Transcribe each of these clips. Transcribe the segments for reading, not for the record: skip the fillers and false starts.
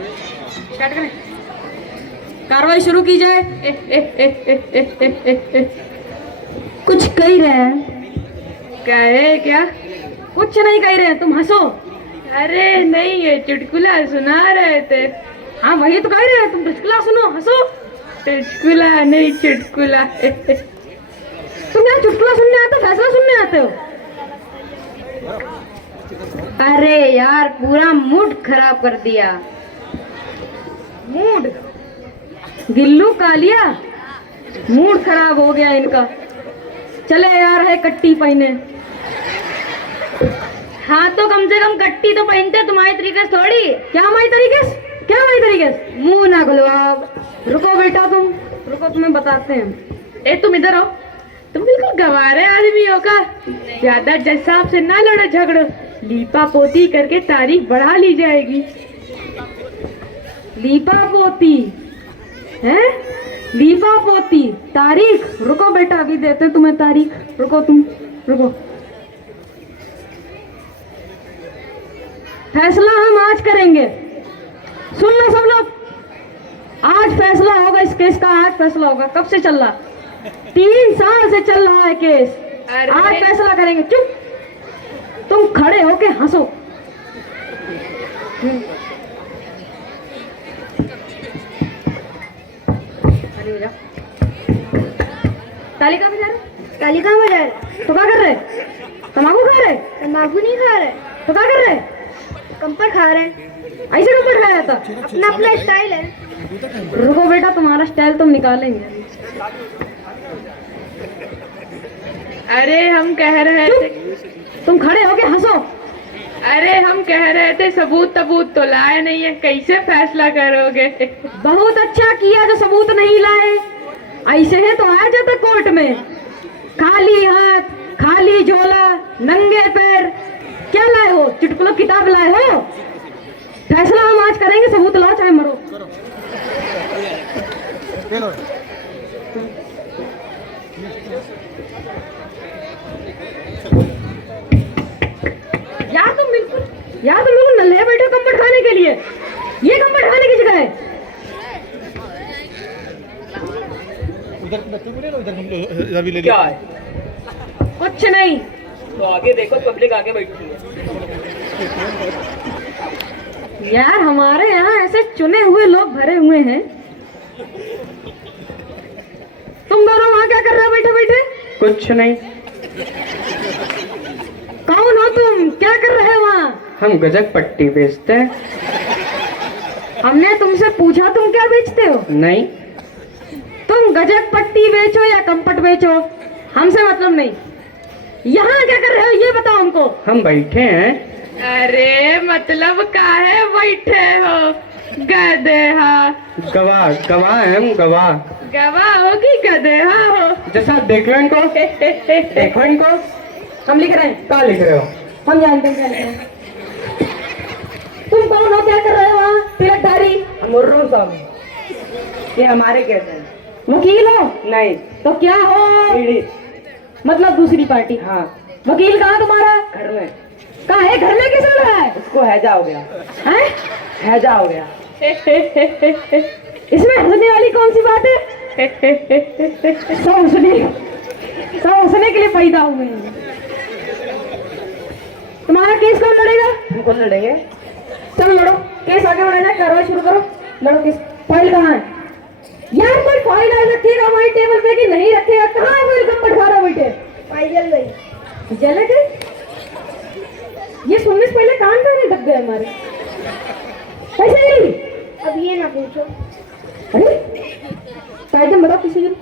Start करें, कार्रवाई शुरू की जाए। कुछ कह रहे हैं? कहे क्या? कुछ नहीं कह रहे हैं, तुम हंसो। अरे नहीं, ये चुटकुला सुना रहे थे। हाँ वही तो कह रहे हैं, तुम चुटकुला सुनो, हंसो। चुटकुला नहीं, चुटकुला। तुम यहाँ चुटकुला सुनने आते हो, फैसला सुनने आते हो? अरे यार पूरा मूड खराब कर दिया। मूड? गिल्लू कालिया, मूड खराब हो गया इनका। चले यार, है कट्टी पहने। हाँ तो कम से कम कट्टी तो पहनते, तुम्हारी तरीके से थोड़ी। क्या हमारी तरीके से? क्या हमारी तरीके से? मुंह ना खुलवाओ। रुको बेटा, तुम रुको, तुम्हें बताते हैं। ए तुम इधर आओ, तुम बिल्कुल गंवारे आदमी हो का। ज्यादा जज साहब से ना लड़ो झगड़ो, लीपा पोती करके तारीख बढ़ा ली जाएगी। लीपा पोती है? लीपा पोती तारीख? रुको बेटा, अभी देते तुम्हें तारीख। रुको, तुम रुको। फैसला हम आज करेंगे, सुन लो सब लोग। आज फैसला होगा इस केस का, आज फैसला होगा। कब से चल रहा? 3 साल से चल रहा है केस। आज फैसला करेंगे। चुप, तुम खड़े होके हंसो। तालिका बजा रहे? तालिका बजा रहे तो क्या कर रहे? तम्बाकू खा रहे? तम्बाकू नहीं खा रहे तो क्या कर रहे? कंपर खा रहे। ऐसे कंपर खाया था? अपना अपना स्टाइल है। रुको बेटा, तुम्हारा स्टाइल तुम निकालेंगे। अरे हम कह रहे थे, तुम खड़े होके हंसो। अरे हम कह रहे थे सबूत तबूत तो लाए नहीं है, कैसे फैसला करोगे? बहुत अच्छा किया जो सबूत नहीं लाए। ऐसे है तो आ जाता कोर्ट में, खाली हाथ खाली झोला नंगे पैर। क्या लाए हो? चुटकुला किताब लाए हो? फैसला हम आज करेंगे, सबूत लाओ चाहे मरो। यार तुम लोग नल्हे बैठे हो कंबल खाने के लिए। ये कंबल खाने की जगह है? इधर भी ले क्या है? कुछ नहीं। तो आगे देखो, पब्लिक आगे बैठी है। यार हमारे यहाँ ऐसे चुने हुए लोग भरे हुए हैं। तुम दोनों वहाँ क्या कर रहे हो बैठे बैठे? कुछ नहीं। कौन हो तुम? क्या कर रहे हो वहाँ? हम गजक पट्टी बेचते हैं। हमने तुमसे पूछा तुम क्या बेचते हो? नहीं। तुम गजक पट्टी बेचो या कंपट बेचो, हमसे मतलब नहीं। यहाँ क्या कर रहे हो ये बताओ हमको। हम बैठे हैं। अरे मतलब काहे बैठे हो? गधेहा। गवाह गवाह है हम, गवाह। गवाह हो कि गधेहा हो? जैसा देख लो इनको। देखो इनको। हम लिख रहे हैं। क्या लिख रहे हो? हम जानते हैं क्या लिख रहे हैं। तुम कौन हो? क्या कर रहे हो वहाँ तिलकधारी? मुर्रू साहब, ये हमारे कहते हैं। वकील हो? नहीं। तो क्या हो? पीढ़ी। मतलब दूसरी पार्टी? हाँ। वकील कहाँ तुम्हारा? घर में। कहाँ है? घर में किस में रहा है? उसको हैजा हो गया। हैं? हैजा हो गया। इसमें हंसने वाली कौन सी बात है? सब हंसने के लिए पैदा हुए हैं। तुम्हारा केस कौन लड़ेगा? हम कौन लड़ेंगे? चलो लड़ो, केस आगे बढ़ाना, कार्रवाई शुरू करो। लड़ो केस। फाइल कहाँ है? यार कोई फाइल आज रखिएगा हमारी टेबल पे कि नहीं रखिएगा? कहाँ है कोई कंपट खा रहा बैठे? फाइल जल गई। जल गई? ये सुनने से पहले कान कहाँ दब गए हमारे? कैसे जली? अब ये ना पूछो। अरे टाइटम बताओ किसी जल?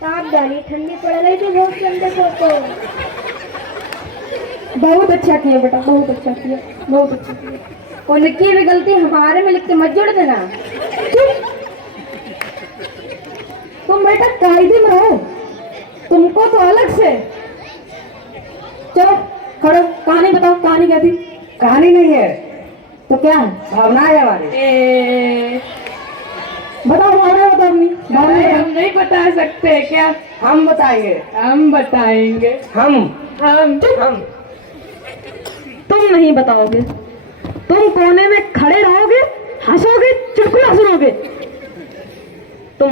सावधानी, ठंडी पड़ रही थी बहुत ठंडे को। बहुत अच्छा किया बेटा, बहुत अच्छा किया, बहुत अच्छा किया। और लिखी हुई गलती हमारे में लिख के मत जोड़ देना। तुम बेटा कायदे में रहो, तुमको तो अलग से। चलो खड़ो, कहानी बताओ। कहानी क्या थी? कहानी नहीं है तो क्या है? भावना है हमारी। बताओ भावना, बताओ अपनी भावना। हम नहीं बता सकते क्या? हम बताएंगे। हम बताएंगे। हम तुम नहीं बताओगे। तुम कोने में खड़े रहोगे, हंसोगे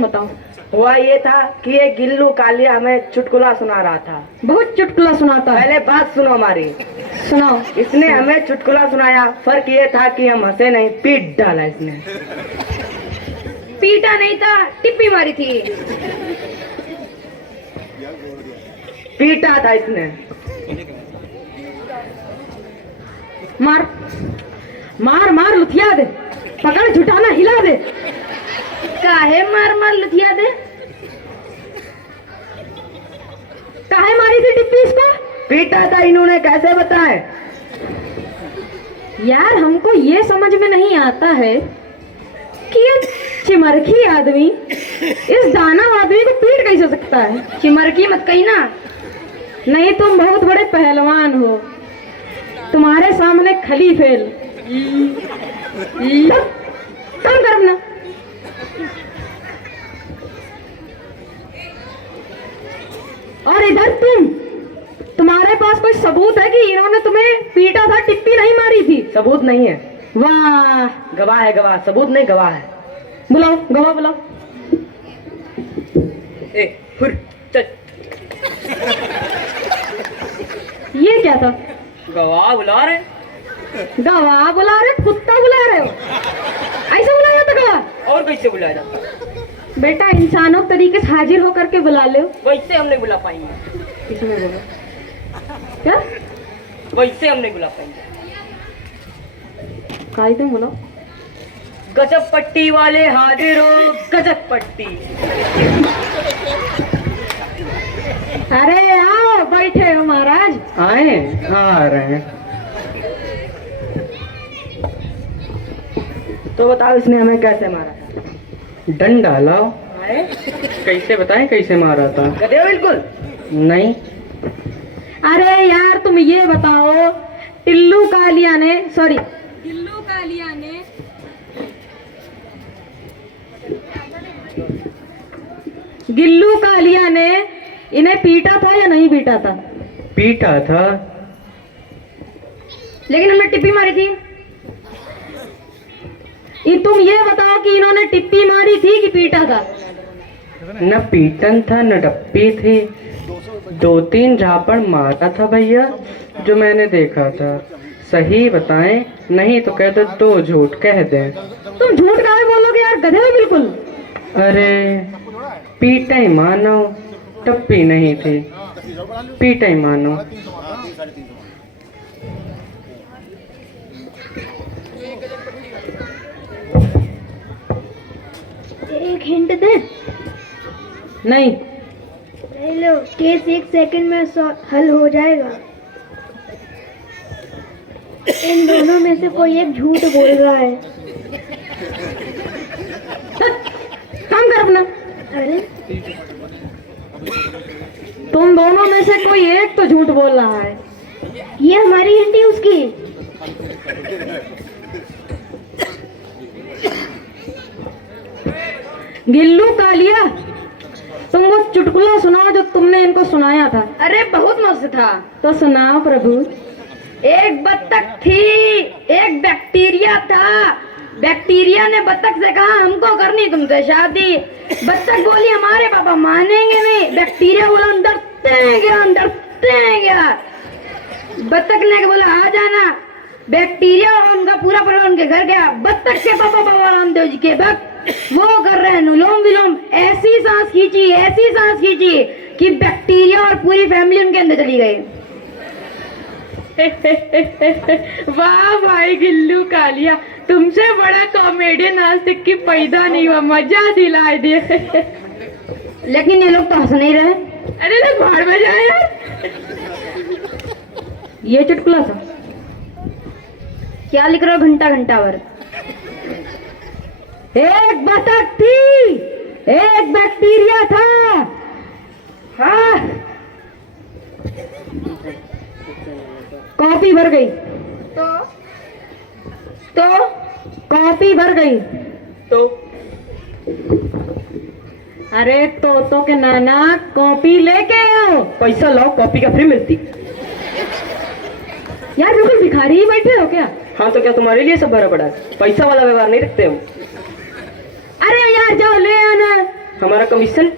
तुम बताओ। हुआ ये था कि ये गिल्लू कालिया हमें चुटकुला सुना रहा था। बहुत चुटकुला सुनाता है। पहले बात सुनो हमारी। सुनाओ। इसने हमें चुटकुला सुनाया, फर्क ये था कि हम हंसे नहीं, पीट डाला इसने। पीटा नहीं था, टिप्पी मारी थी। पीटा था इसने। मार मार मार लुथिया दे, पकड़ झुटाना हिला दे। काहे मार मार लुथिया दे? काहे मारी थी टिप्पी इसको? पीटा था इन्होंने, कैसे बताए? यार हमको ये समझ में नहीं आता है कि ये चिमरखी आदमी इस दानव आदमी को पीट कैसे सकता है। चिमरखी मत कही ना। नहीं, तुम बहुत बड़े पहलवान हो, तुम्हारे सामने खली फेल। कम कर अपना। और इधर तुम्हारे पास कोई सबूत है कि इन्होंने तुम्हें पीटा था, टिप्पी नहीं मारी थी? सबूत नहीं है। वाह, गवाह है, गवाह। सबूत नहीं, गवाह है। बुलाओ गवाह बुलाओ। ये क्या था? गवाह बुला रहे। गवाह बुला रहे, कुत्ता बुला रहे हो? ऐसे बुलाया जाता गवाह? और कैसे बुलाया जाता? बेटा इंसानों के तरीके से हाजिर होकर के बुला ले। वैसे हम नहीं बुला पाएंगे। किसने बोला? क्या? वैसे हम नहीं बुला पाएंगे। काहे तुम बुलाओ? गजब पट्टी वाले हाजिर हो, गजब पट्टी। अरे आओ, बैठे हो महाराज। आए, आ रहे हैं। तो बताओ इसने हमें कैसे मारा? डंडा लाओ। आए? कैसे बताएं कैसे मारा था? गधे हो बिल्कुल। नहीं, अरे यार तुम ये बताओ, गिल्लू कालिया ने इन्हें पीटा था या नहीं पीटा था? पीटा था। लेकिन हमने टिप्पी मारी थी। तुम ये बताओ कि इन्होंने टिप्पी मारी थी कि पीटा था? न पीटन था न डप्पी थी, 2-3 झापड़ मारा था भैया, जो मैंने देखा था। सही बताएं, नहीं तो कह दो 2 झूठ कह दें। तुम झूठ काहे बोलोगे यार, गधे हो बिल्कुल। अरे पीटा ही मानो, टप्पी नहीं थी, पीटा ही मानो। एक हिंट दे। नहीं, ले लो, केस 1 सेकंड में हल हो जाएगा। इन दोनों में से कोई एक झूठ बोल रहा है। काम कर अपना। अरे तुम दोनों में से कोई एक तो झूठ बोल रहा है। ये हमारी हिंट है उसकी। गिल्लू कालिया, तुम वो चुटकुला सुनाओ जो तुमने इनको सुनाया था। अरे बहुत मस्त था। तो सुनाओ प्रभु। एक बत्तख थी, एक बैक्टीरिया था। बैक्टीरिया ने बत्तख से कहा हमको करनी तुमसे शादी। बत्तख बोली हमारे पापा मानेंगे नहीं। बैक्टीरिया बोला हम डरते हैं क्या। बत्तख ने बोला आ जाना। बैक्टीरिया और उनका पूरा परिवार उनके घर गया। बत्तख के पापा रामदेव जी के भक्त वो कर रहे हैं अनुलोम विलोम। ऐसी सांस खींची कि बैक्टीरिया और पूरी फैमिली उनके अंदर चली गई। वाह भाई गिल्लू कालिया, तुमसे बड़ा कॉमेडियन आज तक की पैदा नहीं हुआ। मजा दिला दिए। लेकिन ये लोग तो हंस नहीं रहे। अरे लोग भाड़ में जाए यार। ये चुटकुला था। क्या लिख रहे हो घंटा भर? एक बतख थी, एक बैक्टीरिया था। हाँ, कॉपी भर गई तो कॉपी भर गई तो अरे तो के नाना कॉपी लेके आओ। पैसा लाओ, कॉपी का फ्री मिलती। यार बिल्कुल भिखारी ही बैठे हो क्या? हाँ तो क्या तुम्हारे लिए सब भरा पड़ा है? पैसा वाला व्यवहार नहीं रखते हम। अरे यार जाओ ले आना। हमारा कमीशन।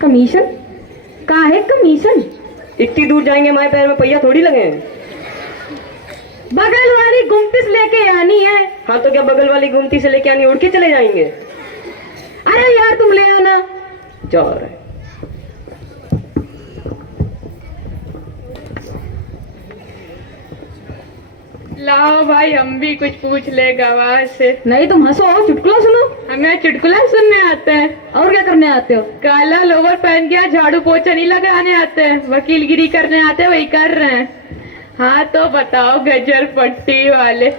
कमीशन? का है कमीशन? इतनी दूर जाएंगे, हमारे पैर में पहिया थोड़ी लगे हैं। बगल वाली गुमटी से लेके आनी है। हाँ तो क्या बगल वाली गुमटी से लेके आनी, उड़ के चले जाएंगे? अरे यार तुम ले आना। जा रहे हैं। लाओ भाई हम भी कुछ पूछ ले गवाह से। नहीं तुम हंसो, चुटकुला सुनो। हमें चुटकुला सुनने आता है। और क्या करने आते हो? काला लोवर पहन के झाड़ू पोछा नहीं लगाने आते हैं, वकीलगिरी करने आते हैं, वही कर रहे हैं। हाँ तो बताओ गजर पट्टी वाले।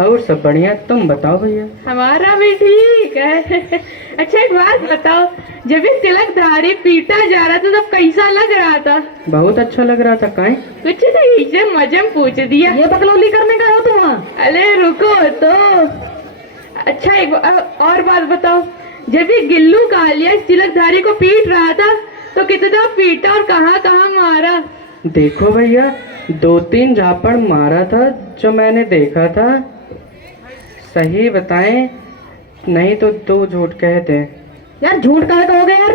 और सब बढ़िया, तुम बताओ भैया। हमारा भी ठीक है। अच्छा एक बात बताओ, जब ये तिलकधारी पीटा जा रहा था तब कैसा लग रहा था? बहुत अच्छा लग रहा था। काहे? कुछ नहीं, इसे मजे में पूछ दिया। ये बकलौली करने का हो तुम? अरे रुको तो। अच्छा एक और बात बताओ, जब ये गिल्लू कालिया इस तिलकधारी को पीट रहा था तो कितना पीटा और कहाँ कहाँ मारा? देखो भैया, 2-3 झापड़ मारा था जो मैंने देखा था। सही बताएं नहीं तो 2 झूठ कहते। यार झूठ काहे कहोगे यार?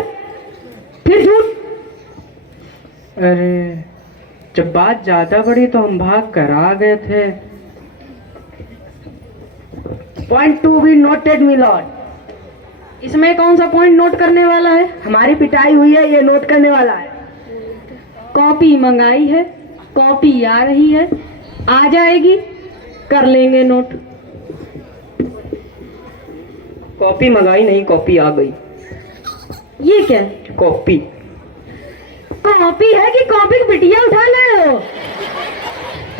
फिर झूठ? अरे जब बात ज्यादा बढ़ी तो हम भाग कर आ गए थे। Point to be noted me Lord. इसमें कौन सा पॉइंट नोट करने वाला है? हमारी पिटाई हुई है, ये नोट करने वाला है। कॉपी मंगाई है, कॉपी आ रही है, आ जाएगी, कर लेंगे नोट। कॉपी मंगाई नहीं, कॉपी आ गई। ये क्या है? कॉपी। कॉपी है कि कॉपी की बिटिया उठा ले हो?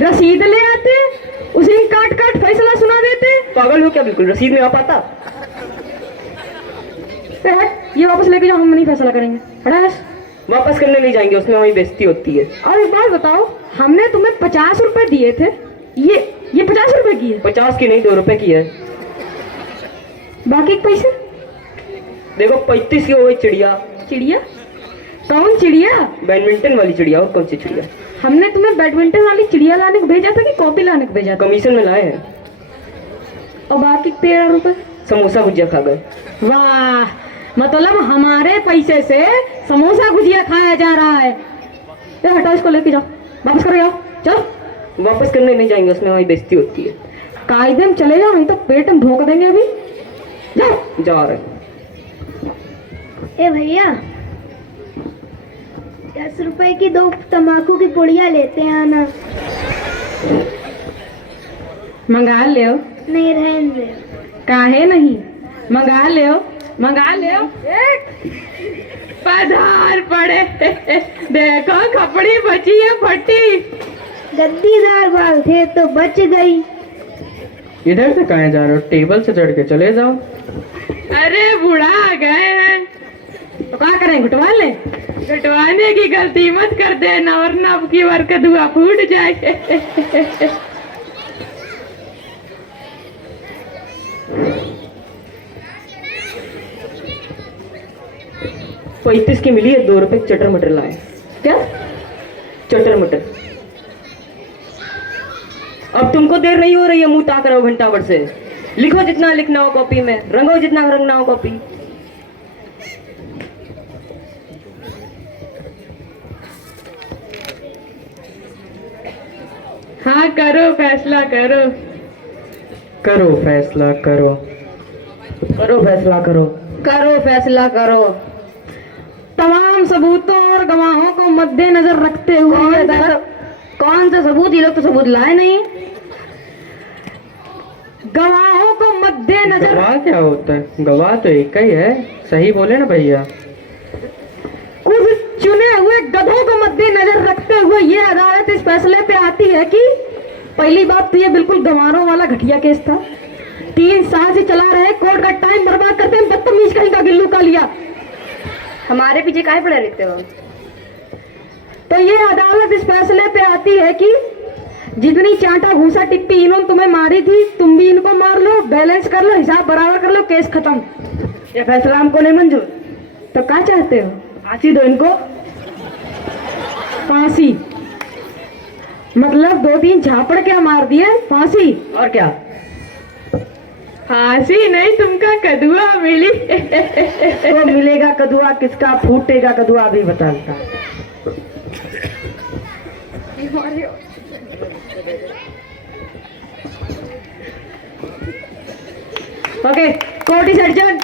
रसीद ले आते, उसे काट काट फैसला सुना देते। पागल हो क्या? बिल्कुल रसीद में आ पाता। हट, ये वापस लेके जाओ, हम नहीं फैसला करेंगे। हटास। वापस करने नहीं जाएंगे, उसमें हमारी बेइज्जती होती है। और एक बात बताओ, हमने तुम्हें 50 रुपए दिए थे, ये 50 रुपए की है? 50 की नहीं, 2 रुपए की है। बाकी के पैसे? देखो 35 की हो गई चिड़िया। चिड़िया? कौन चिड़िया? बैडमिंटन वाली चिड़िया। और कौन सी चिड़िया? हमने तुम्हें बैडमिंटन वाली चिड़िया लाने को भेजा था कि कॉपी लाने को भेजा था? कमीशन में लाए हैं। और बाकी 13 रुपए? समोसा भुजिया खा गए। वाह, मतलब हमारे पैसे से समोसा भुजिया खाया जा रहा है। ये हटाओ, इसको लेके जाओ, वापस करो, जाओ चलो। वापस करने नहीं जाएंगे, उसमें हमारी बेइज्जती होती है। कायदे में चले जाओ, नहीं तो पेट में भोंक देंगे अभी। जाओ। जा रहे हैं। ए भैया, 10 रुपए की 2 तम्बाकू की पुड़िया लेते हैं आना। मंगा ले। नहीं रहने दे। काहे नहीं? मंगा ले, मंगा ले। पधार पड़े। देखो खपड़ी बची है फटी। गद्दीदार बाल थे तो बच गई। इधर से कहाँ जा रहे हो? टेबल से चढ़ के चले जाओ। अरे बुढ़ा आ गए हैं तो क्या करें, घुटवा ले? घुटवाने की गलती मत कर देना वरना अब की बार कदुआ फूट जाए। 35 की मिली है, 2 रुपए चटर मटर लाए। क्या? चटर मटर। अब तुमको देर नहीं हो रही है, मुंह ताक रहे हो घंटा भर से। लिखो जितना लिखना हो कॉपी में, रंगो जितना रंगना हो कॉपी। हाँ करो, फैसला करो। करो फैसला करो। करो फैसला करो। करो फैसला करो। तमाम सबूतों और गवाहों को मद्देनजर रखते हुए कौन सा सबूत? ये लोग तो सबूत लाए नहीं। गवाहों को मद्देनजर। गवाह क्या होता है? गवाह तो एक ही है। सही बोले ना भैया। उस चुने हुए गधों को मद्देनजर रखते हुए ये अदालत इस फैसले पे आती है कि पहली बात तो ये बिल्कुल गंवारों वाला घटिया केस था। 3 साल से चला रहे, कोर्ट का टाइम बर्बाद करते हैं, बदतमीज कहीं का गिल्लू का लिया। हमारे पीछे काहे पड़े रहते हो? तो ये अदालत इस फैसले पे आती है कि जितनी चांटा घूसा टिप्पी इन्होंने तुम्हें मारी थी, तुम भी इनको मार लो, बैलेंस कर लो, हिसाब बराबर कर लो, केस खत्म। ये फैसला हमको नहीं मंजूर। तो क्या चाहते हो? फांसी दो इनको। फांसी? मतलब 2-3 झापड़ क्या मार दिए? फांसी? और क्या? फांसी नहीं तुमका कदुआ मिली। तो मिलेगा कदुआ किसका, फूटेगा कदुआ भी बताता। Okay, court is adjourn.